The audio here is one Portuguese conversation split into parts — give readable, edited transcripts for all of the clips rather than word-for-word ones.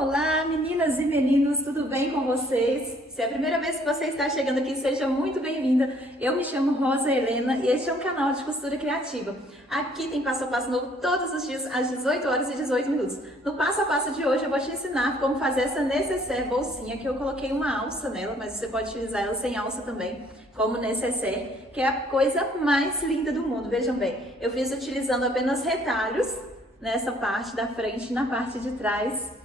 Olá, meninas e meninos, tudo bem com vocês? Se é a primeira vez que você está chegando aqui, seja muito bem-vinda. Eu me chamo Rosa Helena e este é um canal de costura criativa. Aqui tem passo a passo novo todos os dias às 18 horas e 18 minutos. No passo a passo de hoje eu vou te ensinar como fazer essa nécessaire bolsinha, que eu coloquei uma alça nela, mas você pode utilizar ela sem alça também, como nécessaire, que é a coisa mais linda do mundo. Vejam bem, eu fiz utilizando apenas retalhos nessa parte da frente e na parte de trás,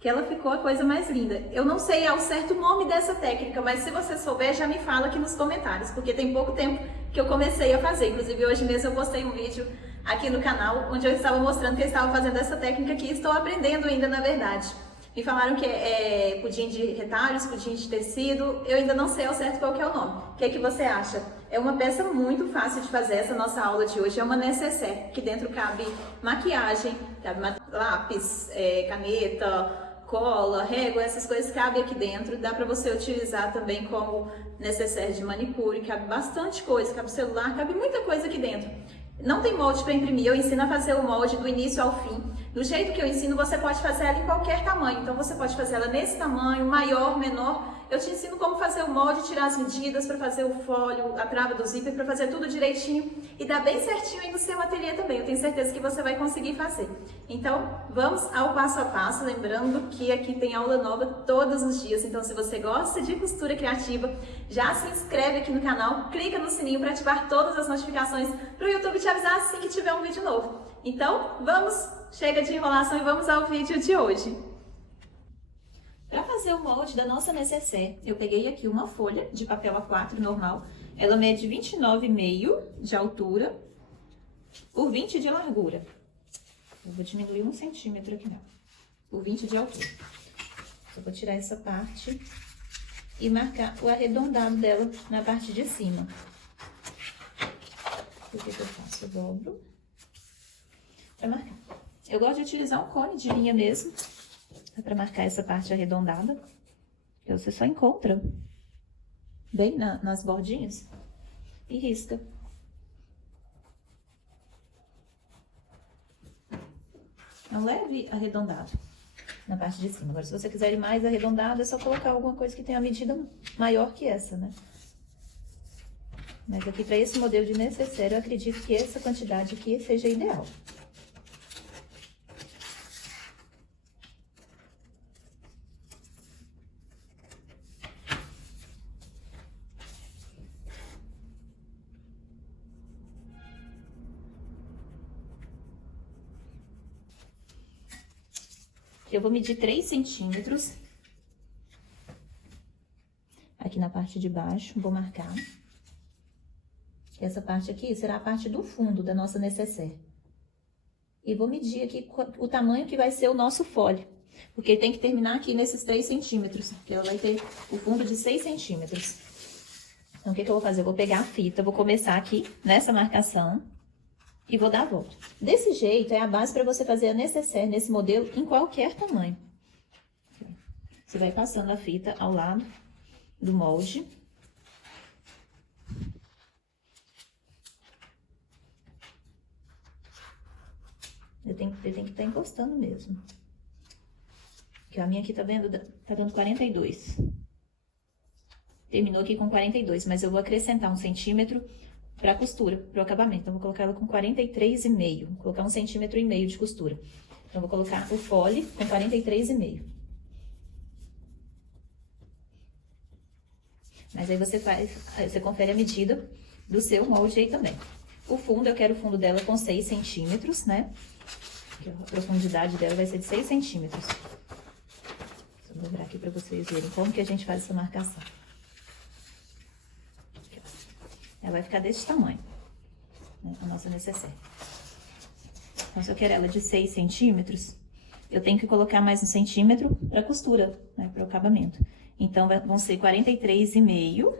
que ela ficou a coisa mais linda. Eu não sei ao certo o nome dessa técnica, mas se você souber, já me fala aqui nos comentários, porque tem pouco tempo que eu comecei a fazer. Inclusive, hoje mesmo eu postei um vídeo aqui no canal, onde eu estava mostrando que eu estava fazendo essa técnica aqui, e estou aprendendo ainda, na verdade. Me falaram que é pudim de retalhos, pudim de tecido, eu ainda não sei ao certo qual que é o nome. O que é que você acha? É uma peça muito fácil de fazer, essa nossa aula de hoje é uma nécessaire, que dentro cabe maquiagem, cabe lápis, caneta, cola, régua, essas coisas cabem aqui dentro. Dá pra você utilizar também como nécessaire de manicure, cabe bastante coisa, cabe celular, cabe muita coisa aqui dentro. Não tem molde para imprimir, eu ensino a fazer o molde do início ao fim. Do jeito que eu ensino, você pode fazer ela em qualquer tamanho. Então você pode fazer ela nesse tamanho, maior, menor. Eu te ensino como fazer o molde, tirar as medidas para fazer o fólio, a trava do zíper, para fazer tudo direitinho e dá bem certinho aí no seu ateliê também. Eu tenho certeza que você vai conseguir fazer. Então, vamos ao passo a passo, lembrando que aqui tem aula nova todos os dias. Então, se você gosta de costura criativa, já se inscreve aqui no canal, clica no sininho para ativar todas as notificações para o YouTube te avisar assim que tiver um vídeo novo. Então, chega de enrolação e vamos ao vídeo de hoje. Para fazer o molde da nossa nécessaire, eu peguei aqui uma folha de papel A4 normal. Ela mede 29,5 de altura por 20 de largura. Eu vou diminuir 1 centímetro aqui, não. Por 20 de altura. Só vou tirar essa parte e marcar o arredondado dela na parte de cima. O que eu faço? Eu dobro para marcar. Eu gosto de utilizar um cone de linha mesmo, para marcar essa parte arredondada, que você só encontra bem nas bordinhas e risca. É um leve arredondado na parte de cima. Agora, se você quiser ir mais arredondado, é só colocar alguma coisa que tenha uma medida maior que essa, né? Mas aqui, para esse modelo de nécessaire, eu acredito que essa quantidade aqui seja ideal. Eu vou medir 3 centímetros aqui na parte de baixo, vou marcar. Essa parte aqui será a parte do fundo da nossa nécessaire. E vou medir aqui o tamanho que vai ser o nosso fólio, porque tem que terminar aqui nesses 3 centímetros, porque ela vai ter o fundo de 6 centímetros. Então, o que eu vou fazer? Eu vou pegar a fita, vou começar aqui nessa marcação e vou dar a volta. Desse jeito, é a base para você fazer a nécessaire nesse modelo em qualquer tamanho. Você vai passando a fita ao lado do molde. Ele tem que estar encostando mesmo. Porque a minha aqui, tá vendo? Tá dando 42. Terminou aqui com 42, mas eu vou acrescentar 1 centímetro para costura, para o acabamento. Então, vou colocar ela com 43,5. Vou colocar 1,5 centímetro de costura. Então, vou colocar o fole com 43,5. Mas aí você confere a medida do seu molde aí também. O fundo, eu quero o fundo dela com 6 centímetros, né? A profundidade dela vai ser de 6 centímetros. Vou dobrar aqui para vocês verem como que a gente faz essa marcação. Aqui, ela vai ficar desse tamanho, né, a nossa nécessaire. Então, se eu quero ela de 6 centímetros, eu tenho que colocar mais 1 centímetro para costura, né, para o acabamento. Então, vão ser 43,5.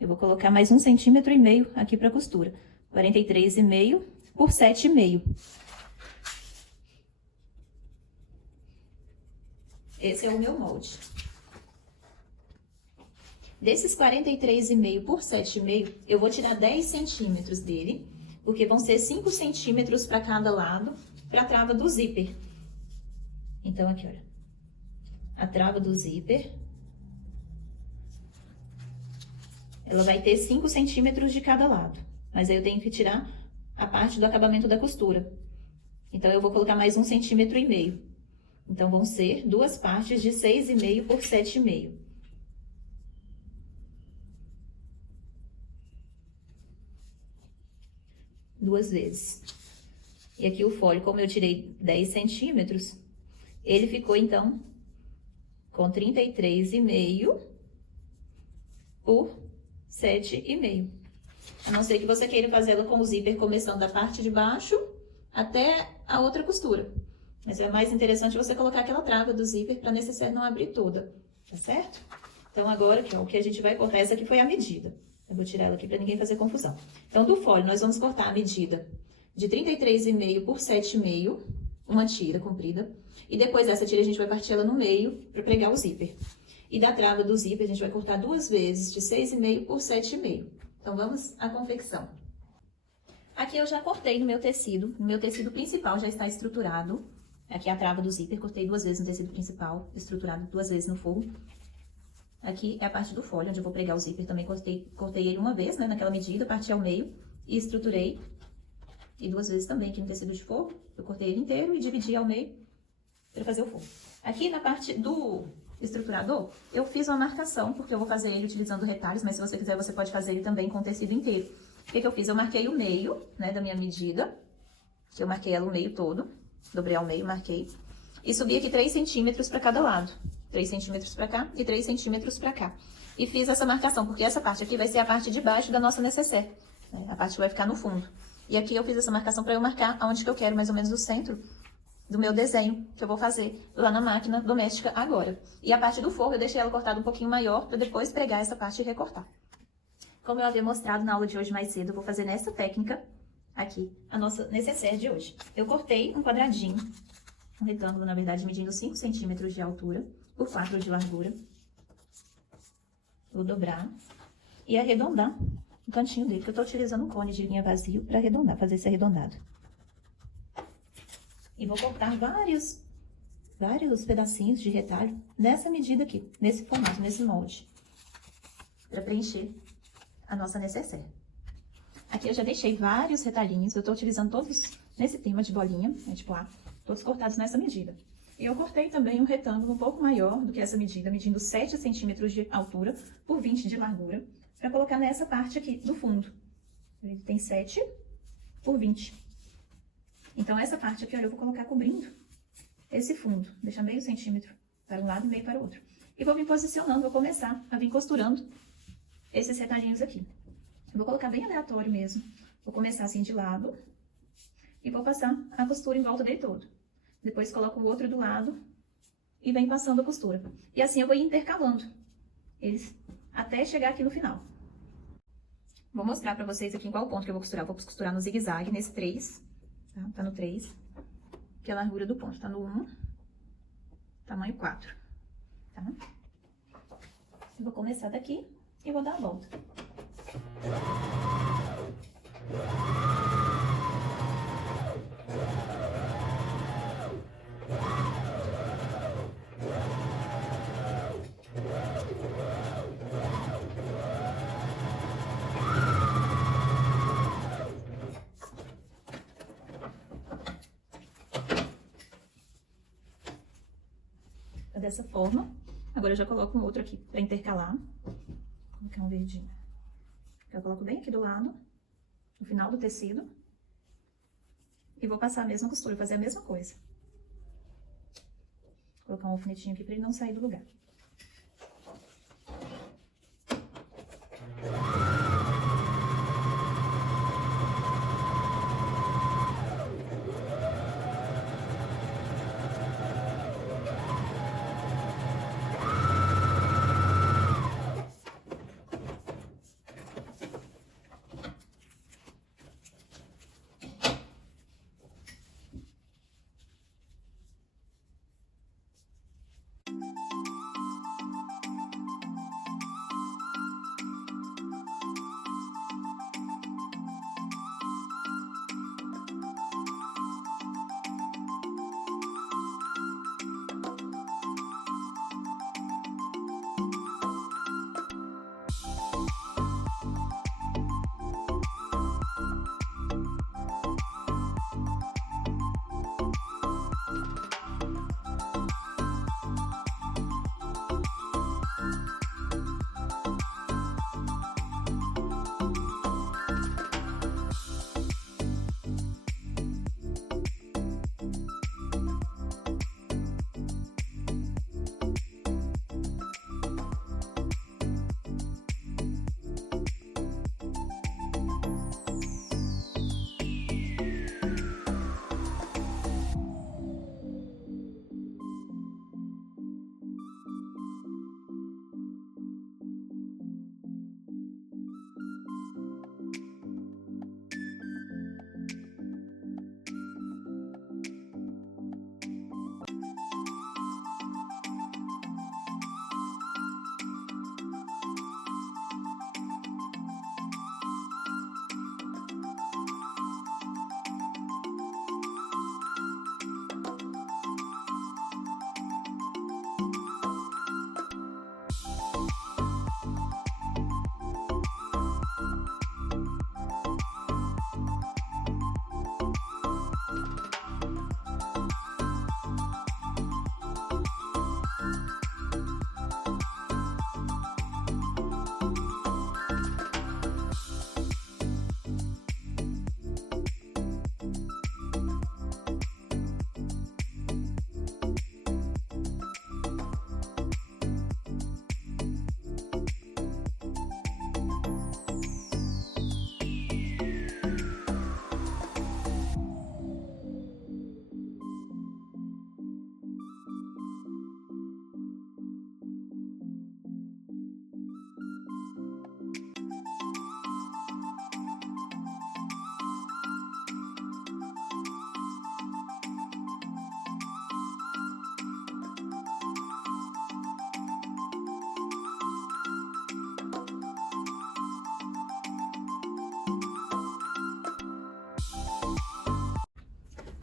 Eu vou colocar mais 1,5 centímetro aqui para costura. 43,5 por 7,5. Esse é o meu molde. Desses 43,5 por 7,5, eu vou tirar 10 centímetros dele, porque vão ser 5 centímetros para cada lado, para a trava do zíper. Então, aqui, olha, a trava do zíper. Ela vai ter 5 centímetros de cada lado, mas aí eu tenho que tirar a parte do acabamento da costura. Então, eu vou colocar mais 1,5 centímetros. Então, vão ser 2 partes de 6,5 por 7,5. Duas vezes. E aqui o folho, como eu tirei 10 centímetros, ele ficou, então, com 33,5 por 7,5. A não ser que você queira fazer ela com o zíper começando da parte de baixo até a outra costura. Mas é mais interessante você colocar aquela trava do zíper para a necessaire não abrir toda, tá certo? Então, agora, aqui, ó, o que a gente vai cortar, essa aqui foi a medida. Eu vou tirar ela aqui para ninguém fazer confusão. Então, do folho, nós vamos cortar a medida de 33,5 por 7,5, uma tira comprida. E depois dessa tira, a gente vai partir ela no meio para pregar o zíper. E da trava do zíper, a gente vai cortar 2 vezes de 6,5 por 7,5. Então, vamos à confecção. Aqui eu já cortei no meu tecido principal já está estruturado. Aqui é a trava do zíper, cortei 2 vezes no tecido principal, estruturado 2 vezes no forro. Aqui é a parte do folho, onde eu vou pregar o zíper, também cortei ele uma vez, né, naquela medida, parti ao meio e estruturei. E 2 vezes também aqui no tecido de forro, eu cortei ele inteiro e dividi ao meio para fazer o forro. Aqui na parte do estruturador, eu fiz uma marcação, porque eu vou fazer ele utilizando retalhos, mas se você quiser, você pode fazer ele também com o tecido inteiro. O que eu fiz? Eu marquei o meio, né, da minha medida, que eu marquei ela o meio todo, dobrei ao meio, marquei, e subi aqui 3 centímetros para cada lado. 3 centímetros para cá e 3 centímetros para cá. E fiz essa marcação, porque essa parte aqui vai ser a parte de baixo da nossa necessaire, né, a parte que vai ficar no fundo. E aqui eu fiz essa marcação para eu marcar aonde que eu quero, mais ou menos o centro do meu desenho, que eu vou fazer lá na máquina doméstica agora. E a parte do forro eu deixei ela cortada um pouquinho maior, para depois pregar essa parte e recortar. Como eu havia mostrado na aula de hoje mais cedo, eu vou fazer nessa técnica aqui, a nossa necessaire de hoje. Eu cortei um quadradinho, um retângulo, na verdade, medindo 5 centímetros de altura por 4 de largura. Vou dobrar e arredondar o cantinho dele, que eu tô utilizando um cone de linha vazio para arredondar, fazer esse arredondado. E vou cortar vários pedacinhos de retalho nessa medida aqui, nesse formato, nesse molde, para preencher a nossa necessaire. Aqui eu já deixei vários retalhinhos, eu tô utilizando todos nesse tema de bolinha, né, tipo A, todos cortados nessa medida. E eu cortei também um retângulo um pouco maior do que essa medida, medindo 7 centímetros de altura por 20 de largura, para colocar nessa parte aqui do fundo. Ele tem 7 por 20. Então, essa parte aqui, olha, eu vou colocar cobrindo esse fundo, deixar meio centímetro para um lado e meio para o outro. E vou vir posicionando, vou começar a vir costurando esses retalhinhos aqui. Eu vou colocar bem aleatório mesmo. Vou começar assim de lado e vou passar a costura em volta dele todo. Depois coloco o outro do lado e venho passando a costura. E assim eu vou intercalando eles até chegar aqui no final. Vou mostrar pra vocês aqui em qual ponto que eu vou costurar. Vou costurar no zigue-zague, nesse 3, tá? Tá no 3, que é a largura do ponto. Tá no 1, tamanho 4, tá? Eu vou começar daqui e vou dar a volta. Dessa forma. Agora eu já coloco um outro aqui para intercalar. Vou colocar um verdinho. Eu coloco bem aqui do lado, no final do tecido. E vou passar a mesma costura, fazer a mesma coisa. Vou colocar um alfinetinho aqui para ele não sair do lugar.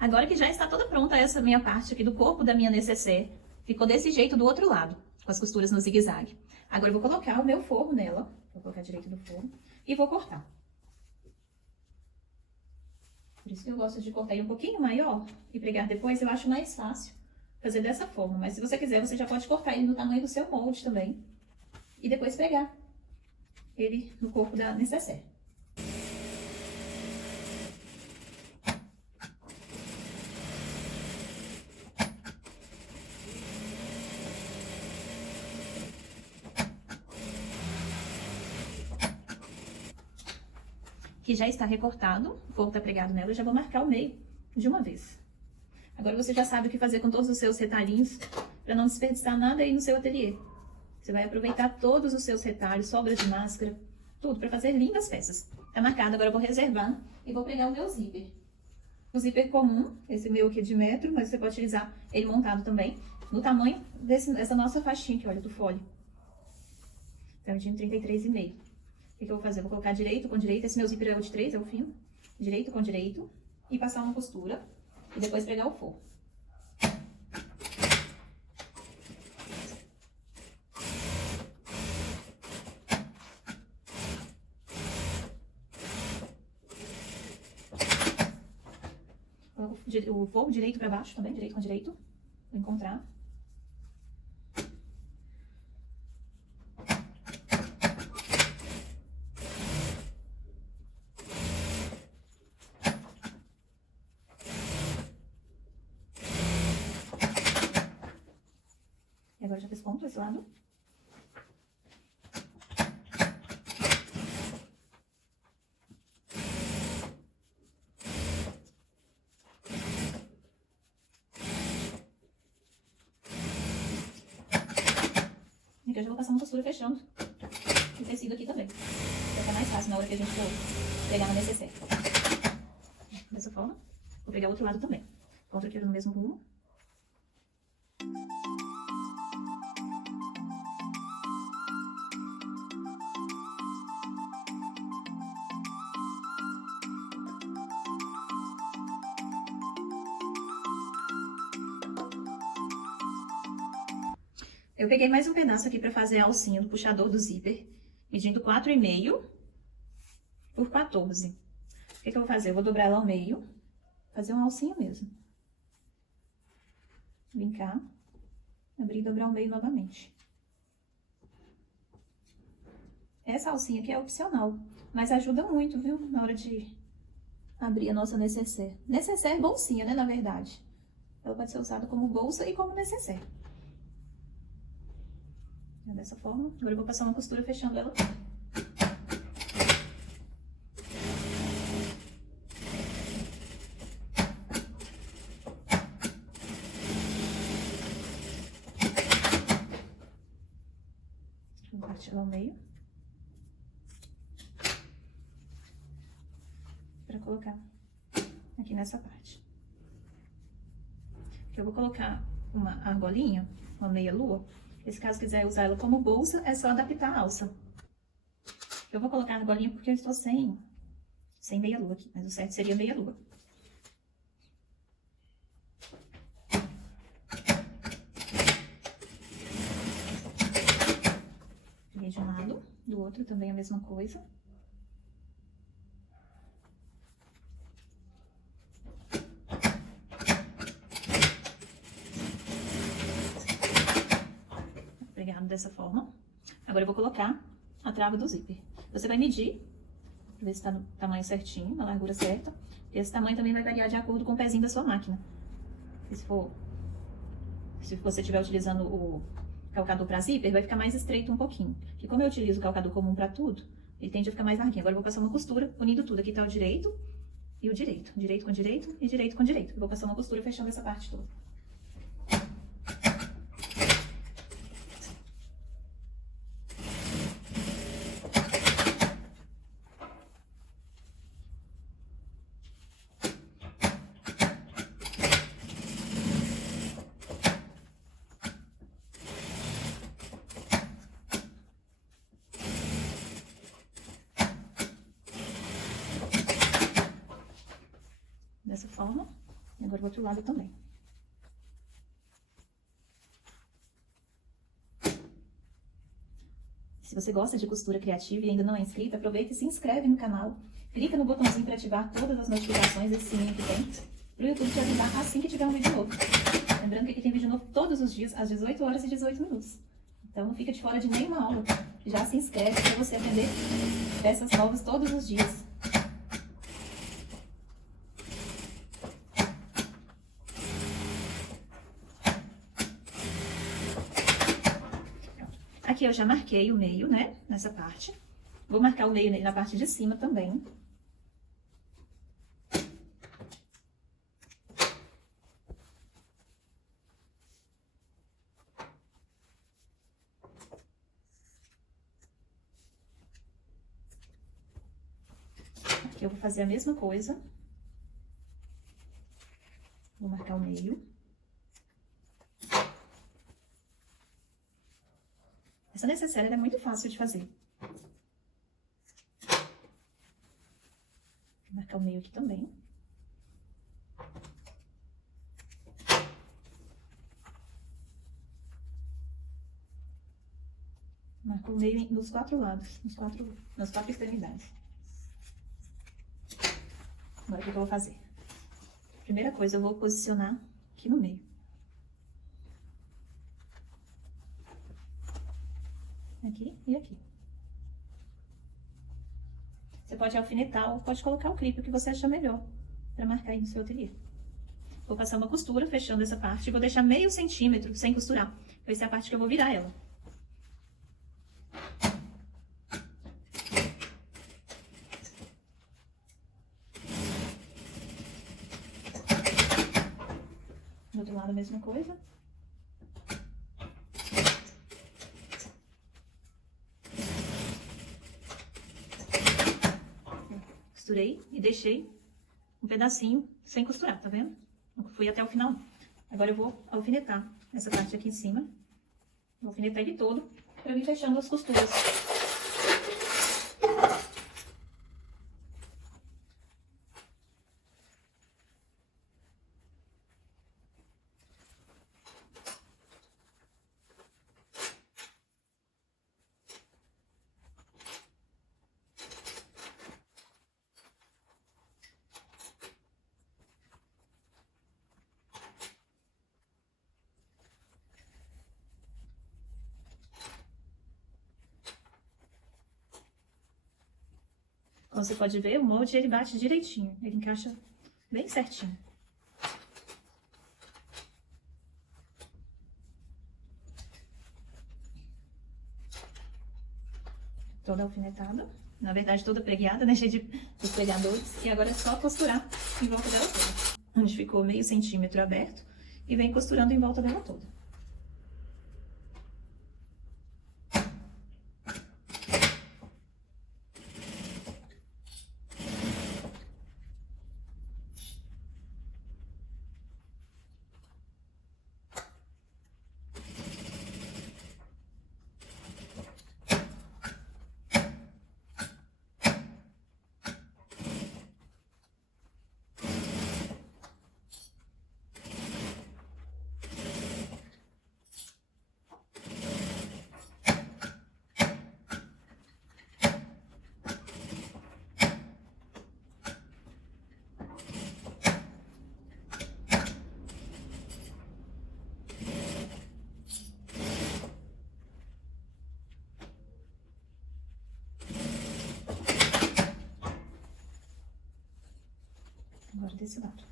Agora que já está toda pronta essa minha parte aqui do corpo da minha nécessaire, ficou desse jeito do outro lado, com as costuras no zigue-zague. Agora eu vou colocar o meu forro nela, vou colocar direito no forro, e vou cortar. Por isso que eu gosto de cortar ele um pouquinho maior e pregar depois, eu acho mais fácil fazer dessa forma. Mas se você quiser, você já pode cortar ele no tamanho do seu molde também. E depois pregar ele no corpo da nécessaire. Que já está recortado, o forro está pregado nela, eu já vou marcar o meio de uma vez. Agora você já sabe o que fazer com todos os seus retalhinhos, para não desperdiçar nada aí no seu ateliê. Você vai aproveitar todos os seus retalhos, sobras de máscara, tudo, para fazer lindas peças. Tá marcado, agora eu vou reservar e vou pegar o meu zíper. O zíper comum, esse meu aqui é de metro, mas você pode utilizar ele montado também, no tamanho dessa nossa faixinha aqui, olha, do folho. Tá medindo 33,5. O que eu vou fazer? Eu vou colocar direito com direito, esse meu zíper é o de 3, é o fino. Direito com direito e passar uma costura e depois pregar o forro. O forro direito para baixo também, direito com direito. Vou encontrar. E agora já fiz ponto esse lado. E aqui eu já vou passar uma costura fechando o tecido aqui também. Vai ficar mais fácil na hora que a gente for pegar na nécessaire. Dessa forma. Vou pegar o outro lado também. Ponto aqui no mesmo rumo. Eu peguei mais um pedaço aqui para fazer a alcinha do puxador do zíper, medindo 4,5 por 14. O que eu vou fazer? Eu vou dobrar ela ao meio, fazer uma alcinha mesmo. Vem cá, abrir e dobrar ao meio novamente. Essa alcinha aqui é opcional, mas ajuda muito, viu? Na hora de abrir a nossa nécessaire. Nécessaire é bolsinha, né, na verdade. Ela pode ser usada como bolsa e como nécessaire. Dessa forma. Agora eu vou passar uma costura fechando ela. Vou partir ela ao meio. Para colocar aqui nessa parte. Eu vou colocar uma argolinha, uma meia-lua. Se caso quiser usar ela como bolsa, é só adaptar a alça. Eu vou colocar a argolinha porque eu estou sem meia-lua aqui, mas o certo seria meia-lua. Peguei de um lado, do outro também a mesma coisa. Dessa forma. Agora eu vou colocar a trava do zíper. Você vai medir, pra ver se tá no tamanho certinho, na largura certa. Esse tamanho também vai variar de acordo com o pezinho da sua máquina. Se você estiver utilizando o calcador para zíper, vai ficar mais estreito um pouquinho. Porque como eu utilizo o calcador comum para tudo, ele tende a ficar mais larguinho. Agora eu vou passar uma costura, unindo tudo. Aqui tá o direito e o direito. Direito com direito e direito com direito. Eu vou passar uma costura fechando essa parte toda. Dessa forma, Agora o outro lado também. Se você gosta de costura criativa e ainda não é inscrito, aproveita e se inscreve no canal. Clica no botãozinho para ativar todas as notificações, esse sininho que tem, para o YouTube te avisar assim que tiver um vídeo novo. Lembrando que aqui tem vídeo novo todos os dias, às 18 horas e 18 minutos. Então não fica de fora de nenhuma aula. Já se inscreve para você aprender peças novas todos os dias. Aqui eu já marquei o meio, né, nessa parte. Vou marcar o meio na parte de cima também. Aqui eu vou fazer a mesma coisa. Vou marcar o meio. Essa necessaire é muito fácil de fazer. Vou marcar o meio aqui também. Marco o meio nos 4 lados, nas quatro extremidades. Agora, o que eu vou fazer? Primeira coisa, eu vou posicionar aqui no meio. Aqui e aqui. Você pode alfinetar ou pode colocar o clipe, o que você achar melhor para marcar aí no seu ateliê. Vou passar uma costura fechando essa parte e vou deixar meio centímetro sem costurar. Vai ser a parte que eu vou virar ela. Do outro lado a mesma coisa. Costurei e deixei um pedacinho sem costurar, tá vendo? Não fui até o final. Agora eu vou alfinetar essa parte aqui em cima. Vou alfinetar ele todo pra eu ir fechando as costuras. Como você pode ver, o molde ele bate direitinho, ele encaixa bem certinho. Toda alfinetada, na verdade toda pregueada, né, cheia de pregadores. E agora é só costurar em volta dela toda. Onde ficou meio centímetro aberto e vem costurando em volta dela toda. Agora desse lado.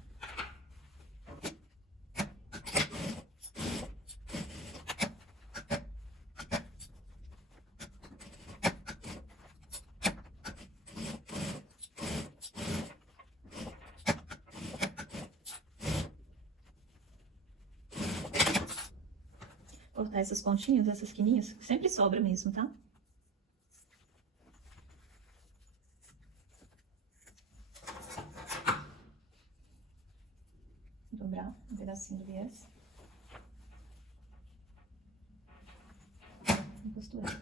Cortar essas pontinhas, essas quininhas, sempre sobra mesmo, tá? Dobrar um pedacinho do viés. E costurar.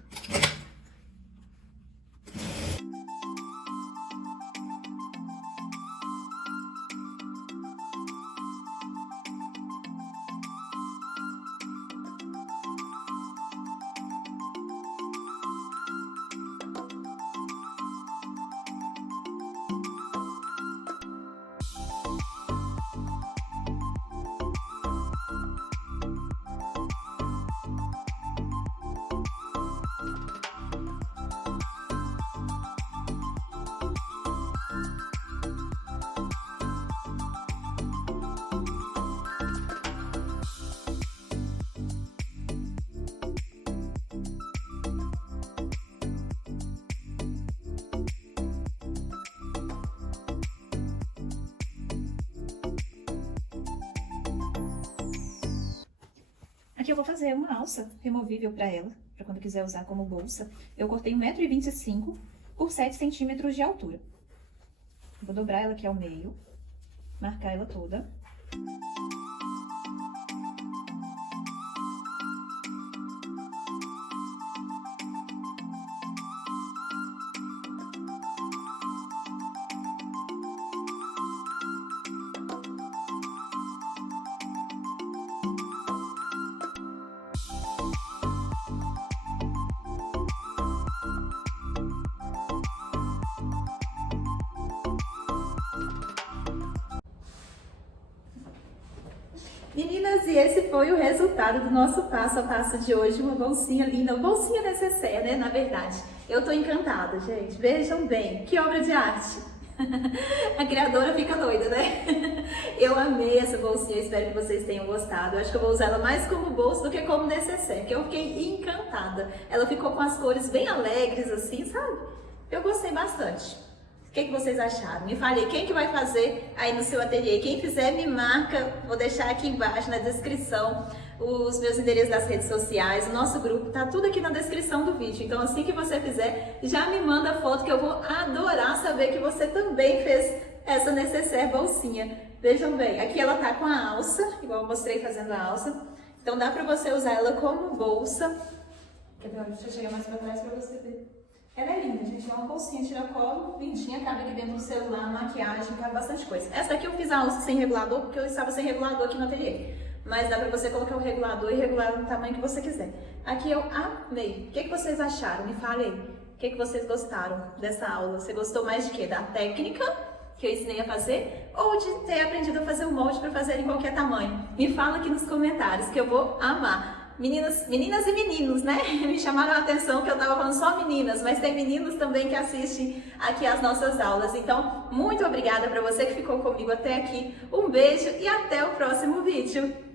Aqui eu vou fazer uma alça removível para ela, para quando quiser usar como bolsa. Eu cortei 1,25 m por 7 centímetros de altura. Vou dobrar ela aqui ao meio, marcar ela toda. Meninas, e esse foi o resultado do nosso passo a passo de hoje, uma bolsinha linda, uma bolsinha necessaire, né, na verdade. Eu tô encantada, gente, vejam bem, que obra de arte. A criadora fica doida, né? Eu amei essa bolsinha, espero que vocês tenham gostado. Eu acho que eu vou usar ela mais como bolsa do que como necessaire, que eu fiquei encantada. Ela ficou com as cores bem alegres, assim, sabe? Eu gostei bastante. O que vocês acharam? Me falem, quem que vai fazer aí no seu ateliê? Quem fizer, me marca, vou deixar aqui embaixo na descrição os meus endereços das redes sociais, o nosso grupo, tá tudo aqui na descrição do vídeo. Então assim que você fizer, já me manda foto que eu vou adorar saber que você também fez essa necessaire bolsinha. Vejam bem, aqui ela tá com a alça, igual eu mostrei fazendo a alça. Então dá pra você usar ela como bolsa. Quer ver? Deixa eu chegar mais pra trás pra você ver. Ela é linda, gente, é uma bolsinha tiracolo, lindinha, cabe aqui dentro do celular, maquiagem, cabe bastante coisa. Essa daqui eu fiz a alça sem regulador, porque eu estava sem regulador aqui no ateliê. Mas dá pra você colocar o regulador e regular no tamanho que você quiser. Aqui eu amei. O que vocês acharam? Me falem aí. O que vocês gostaram dessa aula? Você gostou mais de quê? Da técnica que eu ensinei a fazer? Ou de ter aprendido a fazer o molde para fazer em qualquer tamanho? Me fala aqui nos comentários que eu vou amar. Meninas e meninos, né? Me chamaram a atenção que eu tava falando só meninas, mas tem meninos também que assistem aqui as nossas aulas. Então, muito obrigada para você que ficou comigo até aqui. Um beijo e até o próximo vídeo.